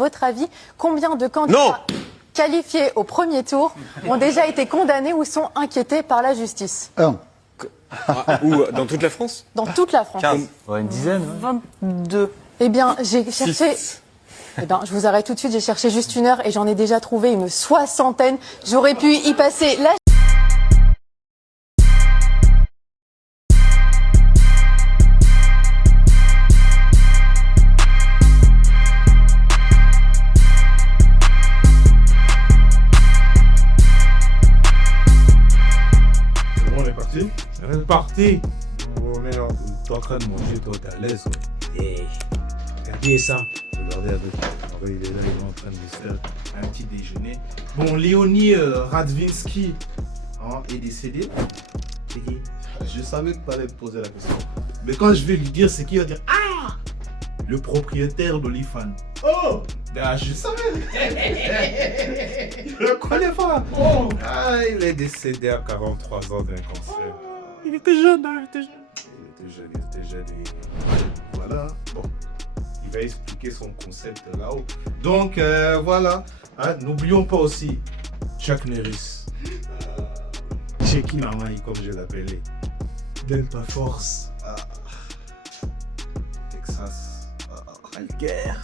À votre avis, combien de candidats qualifiés au premier tour ont déjà été condamnés ou sont inquiétés par la justice? Ou dans toute la France? Dans toute la France. 15. Ouais, une dizaine. Ouais. 22. Eh bien, j'ai cherché... Eh bien, je vous arrête tout de suite, j'ai cherché juste une heure et j'en ai déjà trouvé une soixantaine. J'aurais pu y passer la... On est parti. On est parti. On est là. T'es en train de manger, toi, t'es à l'aise. Et regardez ça. Regardez avec. Il est là, il est en train de se faire un petit déjeuner. Bon, Léonie Radvinsky est décédé. C'est qui? Je savais que tu allais me poser la question. Mais quand je vais lui dire, c'est qui, il va dire ah, le propriétaire d'Olifan. Oh, ah, je savais. Je le connais pas. Oh. Ah, il est décédé à 43 ans d'un cancer. Il était jeune, hein, il était jeune. Il était jeune et voilà. Bon, il va expliquer son concept là-haut. Donc voilà. Hein, n'oublions pas aussi Chuck Norris. Checky Mamai, comme je l'appelais. Delta Force. Texas. Alger.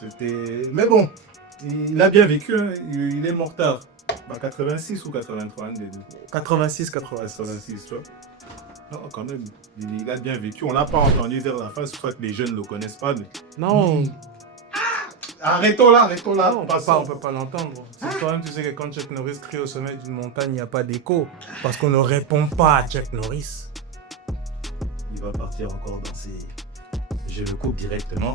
C'était. Mais bon, il a bien vécu. Hein. Il est mort tard. 86 ou 83, un des deux. 86. 86, tu vois. Non, quand même, il a bien vécu. On l'a pas entendu vers la fin, c'est soit que les jeunes ne le connaissent pas. Mais... Non. Arrêtons là. Non, on peut pas l'entendre. C'est toi-même, tu sais que quand Chuck Norris crie au sommet d'une montagne, il n'y a pas d'écho. Parce qu'on ne répond pas à Chuck Norris. Il va partir encore dans ses... Je le coupe directement.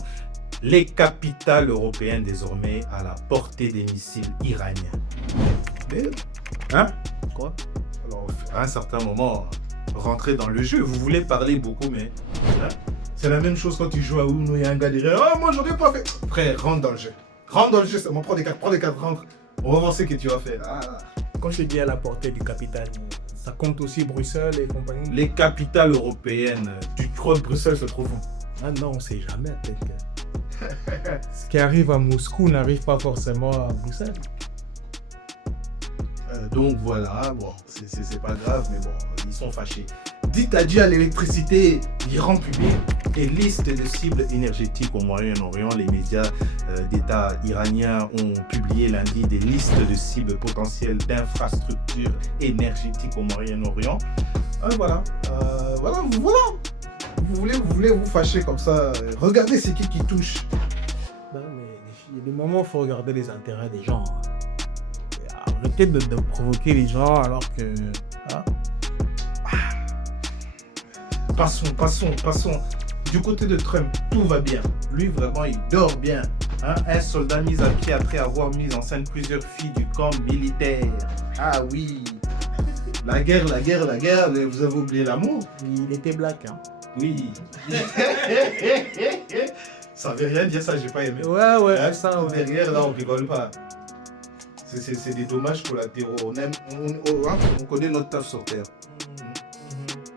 Les capitales européennes désormais à la portée des missiles iraniens. Mais... Hein? Quoi? Alors, à un certain moment, rentrer dans le jeu. Vous voulez parler beaucoup, mais... Hein? C'est la même chose quand tu joues à Uno et un gars derrière. Oh, moi, j'aurais pas fait... Frère, rentre dans le jeu. Rentre dans le jeu, c'est bon. Prends des cartes, rentre. On va voir ce que tu vas faire. Quand je dis à la portée du capital, ça compte aussi Bruxelles et compagnie. Les capitales européennes, tu crois que Bruxelles se trouve où? Ah non, on sait jamais, peut-être que... Ce qui arrive à Moscou n'arrive pas forcément à Bruxelles. Donc voilà, bon, c'est pas grave, mais bon, ils sont fâchés. Dites adieu à l'électricité, l'Iran publie et liste de cibles énergétiques au Moyen-Orient. Les médias d'État iraniens ont publié lundi des listes de cibles potentielles d'infrastructures énergétiques au Moyen-Orient. Voilà. Vous voulez vous fâcher comme ça. Regardez c'est qui touche. Non, mais il y a des moments où il faut regarder les intérêts des gens. Arrêtez de provoquer les gens alors que... Hein? Passons. Du côté de Trump, tout va bien. Lui, vraiment, il dort bien. Hein? Un soldat mis à pied après avoir mis en scène plusieurs filles du camp militaire. Ah oui. La guerre, vous avez oublié l'amour? Il était black, hein. Oui. Ça veut rien dire, ça, j'ai pas aimé. Ouais, Hein? ça, ouais. Derrière, là, on rigole pas. C'est des dommages collatéraux. On connaît notre tâche sur Terre.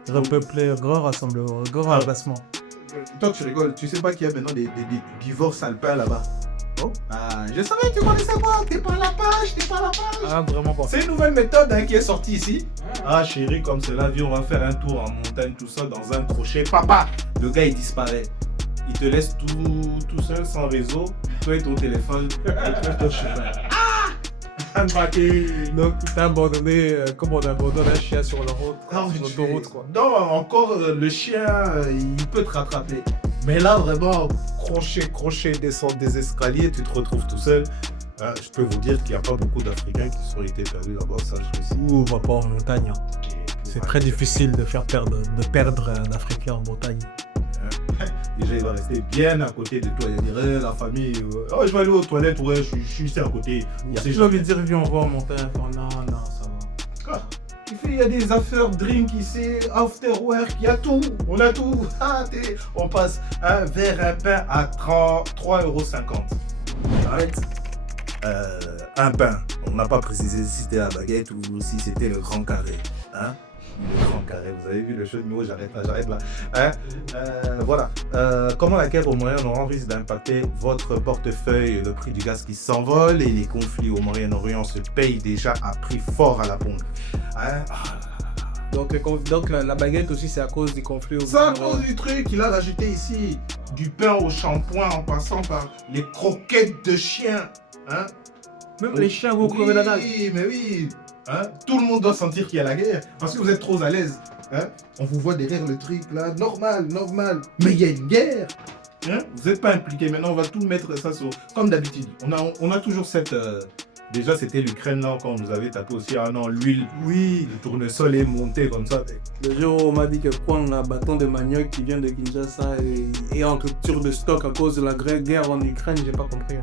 Repeupler, grand rassemblement, grand rabassement. Toi, tu rigoles. Tu sais pas qu'il y a maintenant des divorces alpins là-bas? Oh. Ah, je savais que tu connaissais pas. T'es pas à la page. Ah, vraiment pas. C'est une nouvelle méthode qui est sortie ici. Ah, chérie, comme cela, viens, on va faire un tour en montagne, tout ça, dans un crochet. Papa, le gars, il disparaît. Il te laisse tout seul, sans réseau. Toi et ton téléphone, et ton chemin. Donc, tu t'as abandonné comme on abandonne un chien sur la route, sur l'autoroute, quoi. Non, encore, le chien, il peut te rattraper. Mais là, vraiment, crochet, descendre des escaliers, tu te retrouves tout seul. Je peux vous dire qu'il n'y a pas beaucoup d'Africains qui sont été perdus là-bas, ça je le sais. Ou on va pas en montagne. Hein. C'est très difficile de perdre un Africain en montagne. Déjà, il va rester bien à côté de toi. Il dirait, la famille, oh, je vais aller aux toilettes, ouais, je suis ici à côté. J'ai envie de dire, viens, on va en montagne. Non, ça va. Il y a des affaires drink ici, after work, il y a tout. On a tout. On passe vers un pain à 3,50 €. Arrête. Un pain. On n'a pas précisé si c'était la baguette ou si c'était le grand carré. Hein? Le grand carré, vous avez vu le jeu de mots, j'arrête là. Hein? Voilà. Comment la guerre au Moyen-Orient risque d'impacter votre portefeuille, le prix du gaz qui s'envole et les conflits au Moyen-Orient se payent déjà à prix fort à la pompe. Hein? Donc la baguette aussi, c'est à cause des conflits. C'est à cause du truc qu'il a rajouté ici. Du pain au shampoing en passant par les croquettes de chien. Hein? Même les chiens vont crever la dalle. Oui, mais oui. Hein? Tout le monde doit sentir qu'il y a la guerre. Parce que vous êtes trop à l'aise. Hein? On vous voit derrière le truc là. Normal. Mais il y a une guerre. Hein? Vous n'êtes pas impliqué. Maintenant, on va tout mettre ça sur... Comme d'habitude. On a toujours cette... Déjà, c'était l'Ukraine là quand on nous avait tapé aussi. Ah non, l'huile. Oui. Le tournesol est monté comme ça. Le jour où on m'a dit que prendre un bâton de manioc qui vient de Kinshasa et en rupture de stock à cause de la guerre en Ukraine, j'ai pas compris.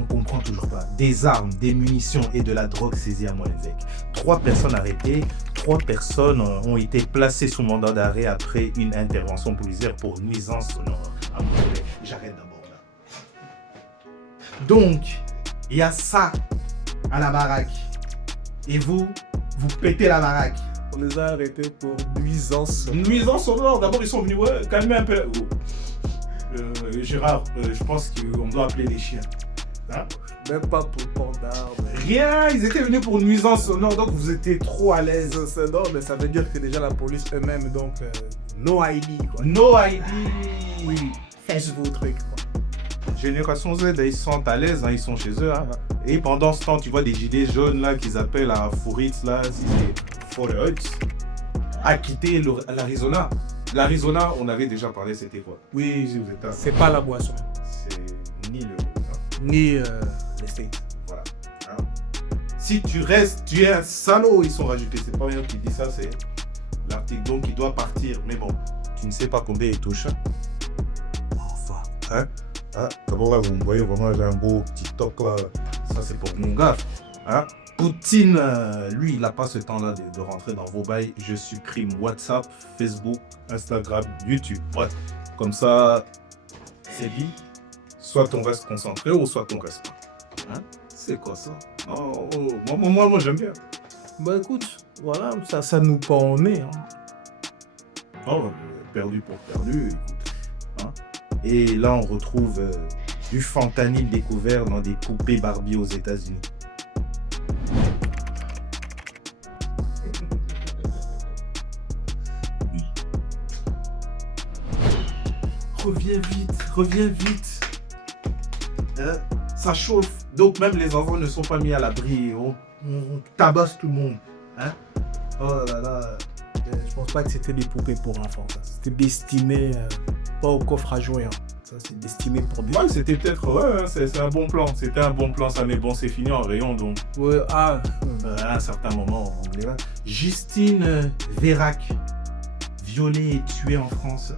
On comprend toujours pas. Des armes, des munitions et de la drogue saisies à Molenbeek. 3 personnes arrêtées, 3 personnes ont été placées sous mandat d'arrêt après une intervention policière pour nuisance sonore à Molenbeek. J'arrête d'abord là. Donc, il y a ça à la baraque. Et vous pétez la baraque. On les a arrêtés pour nuisance. Nuisance sonore. D'abord, ils sont venus, ouais, calmez un peu. Gérard, je pense qu'on doit appeler les chiens. Hein? Même pas pour port d'armes. Rien, ils étaient venus pour nuisance sonore, donc vous étiez trop à l'aise. Non, mais ça veut dire que déjà la police eux-mêmes, donc no ID quoi. No ID. Oui, faites vos trucs quoi. Génération Z, ils se sentent à l'aise, hein, ils sont chez eux. Hein. Et pendant ce temps, tu vois des gilets jaunes là qu'ils appellent à Fouritz là, si c'est Forest, à quitter l'Arizona. L'Arizona, on avait déjà parlé, c'était quoi? Oui, si vous êtes un... C'est pas la boisson. C'est ni le... Ni les States. Voilà. Hein? Si tu restes, tu es un salaud, ils sont rajoutés. C'est pas moi qui dis ça, c'est l'article. Donc il doit partir. Mais bon, tu ne sais pas combien il touche. Enfin. Hein? Ah, d'abord là, vous me voyez vraiment, j'ai un beau TikTok là. Ça, c'est pour mon gars. Hein? Poutine, lui, il n'a pas ce temps-là de rentrer dans vos bails. Je supprime WhatsApp, Facebook, Instagram, YouTube. Ouais. Comme ça, c'est dit. Soit on reste concentré ou soit on reste pas. Hein? C'est quoi ça? Oh, moi j'aime bien. Bah écoute, voilà, ça nous pend au nez. Hein. Oh, perdu pour perdu, écoute. Hein? Et là, on retrouve du fentanyl découvert dans des poupées Barbie aux États-Unis. Reviens vite. Hein? Ça chauffe. Donc même les enfants ne sont pas mis à l'abri. On tabasse tout le monde. Hein? Oh là là. Je pense pas que c'était des poupées pour enfants. C'était destiné pas au coffre à jouer. Hein. Ça, c'est destiné pour des... Ouais, c'était peut-être... Ouais, c'est un bon plan. C'était un bon plan, ça. Mais bon, c'est fini en rayon, donc... Ouais, à un certain moment, on est là. Justine Vérac, violée et tuée en France.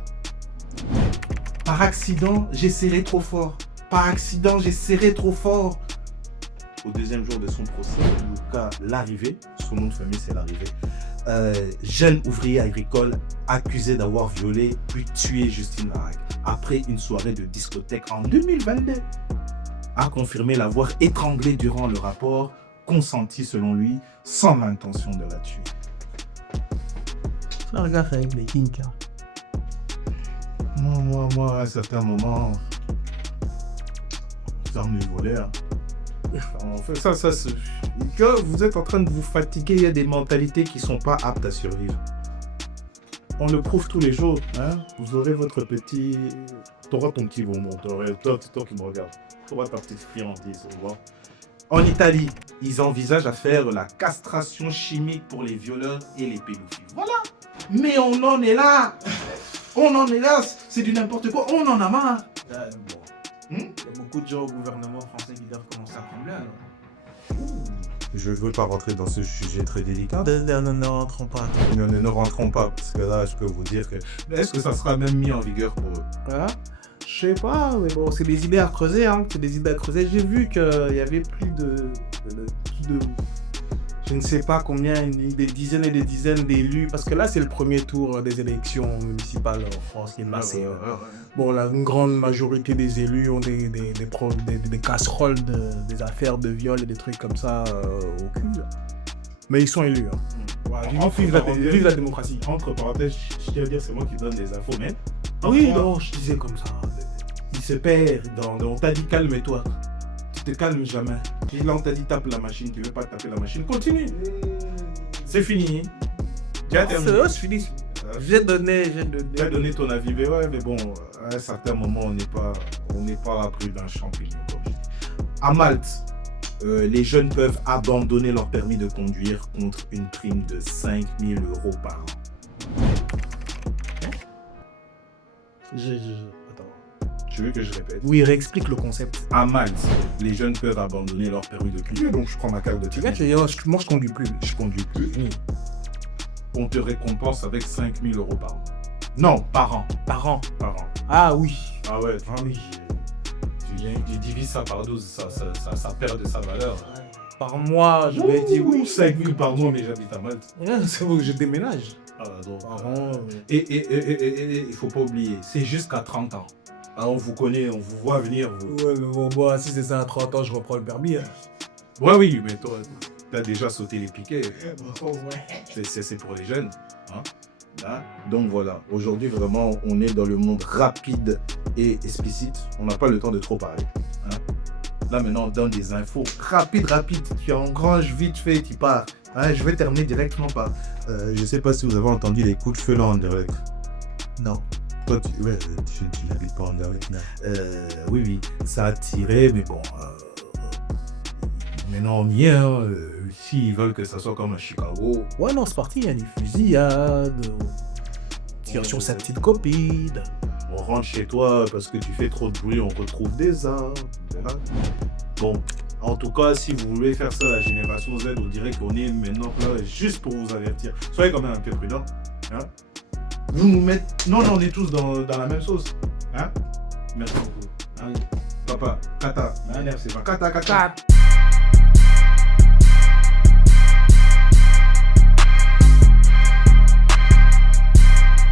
Par accident, j'ai serré trop fort. Par accident, j'ai serré trop fort. Au deuxième jour de son procès, Lucas Larrivé, son nom de famille c'est Larrivé, jeune ouvrier agricole accusé d'avoir violé puis tué Justine Vérac après une soirée de discothèque en 2022, a confirmé l'avoir étranglée durant le rapport, consenti selon lui, sans l'intention de la tuer. Ça regarde avec les kinks. Hein. Moi, à un certain moment, ferme les volets. Hein. En fait, ça, quand vous êtes en train de vous fatiguer, il y a des mentalités qui ne sont pas aptes à survivre. On le prouve tous les jours. Hein? Vous aurez votre petit... Tu auras ton petit bonbon. Toi qui me regardes. Tu auras ta petite friandise. En Italie, ils envisagent à faire la castration chimique pour les violeurs et les pédophiles. Voilà. Mais on en est là. On en est là. C'est du n'importe quoi. On en a marre. Il y a beaucoup de gens au gouvernement français qui doivent commencer à trembler alors. Je ne veux pas rentrer dans ce sujet très délicat. Ne rentrons pas. Ne rentrons pas, parce que là, je peux vous dire que... Est-ce que ça sera même mis en vigueur pour eux? Voilà. Je sais pas, mais bon, c'est des idées à creuser, hein. C'est des idées à creuser. J'ai vu qu'il y avait plus de... Je ne sais pas combien, des dizaines et des dizaines d'élus, parce que là, c'est le premier tour des élections municipales en France qui est passé. Bon, une grande majorité des élus ont des casseroles, des affaires de viol et des trucs comme ça au cul. Mais ils sont élus. Hein. Vive la démocratie. Entre parenthèses, je tiens à dire, c'est moi qui donne les infos, mais. Oui, Parfois, non, je disais comme ça. il se perd on t'a dit calme-toi. Tu te calmes jamais. Et là, on t'a dit tape la machine, tu veux pas taper la machine, continue. C'est fini. Tu as terminé. C'est fini. J'ai donné. Tu as donné ton avis, mais ouais, mais bon, à un certain moment, on n'est pas pris d'un champignon. Comme je dis. À Malte, les jeunes peuvent abandonner leur permis de conduire contre une prime de 5 000 € par an. Attends. Tu veux que je répète? Oui, réexplique le concept. À Malte, les jeunes peuvent abandonner leur permis de conduire, donc je prends ma carte de Tu vois, permis. moi je conduis plus. Je conduis plus. On te récompense avec 5 000 € par an. Non, par an. Par an. Par an. Ah oui. Ah ouais, oui. tu divises ça par 12, ça perd de sa valeur. Par mois, je vais dire oui. 5 000 par mois, mais j'habite à Malte. C'est bon que je déménage. Ah, donc, Par an. et il faut pas oublier, c'est jusqu'à 30 ans. Ah, on vous connaît, on vous voit venir. Ouais, mais bon, si c'est ça à 30 ans, je reprends le permis. Hein. Ouais, oui, mais toi, t'as déjà sauté les piquets. Ouais. C'est pour les jeunes. Hein? Là, donc voilà, aujourd'hui vraiment on est dans le monde rapide et explicite. On n'a pas le temps de trop parler. Hein? Là maintenant on donne des infos rapides. Tu engranges vite fait, tu pars. Hein, je vais terminer directement par. Je sais pas si vous avez entendu les coups de feu là en direct. Non. Toi tu n'habites pas en direct. Oui, ça a tiré, mais bon. Maintenant on y est. Hein. S'ils veulent que ça soit comme à Chicago. Ouais, non, c'est parti, il y a des fusillades, on tire sur sa petite copine. On rentre chez toi parce que tu fais trop de bruit, on retrouve des armes. Hein. Bon, en tout cas, si vous voulez faire ça, la génération Z, on dirait qu'on est maintenant là juste pour vous avertir. Soyez quand même un peu prudents. Hein. Vous nous mettez. Non, on est tous dans la même sauce. Hein. Merci beaucoup. Hein. Papa, Kata, c'est pas Kata.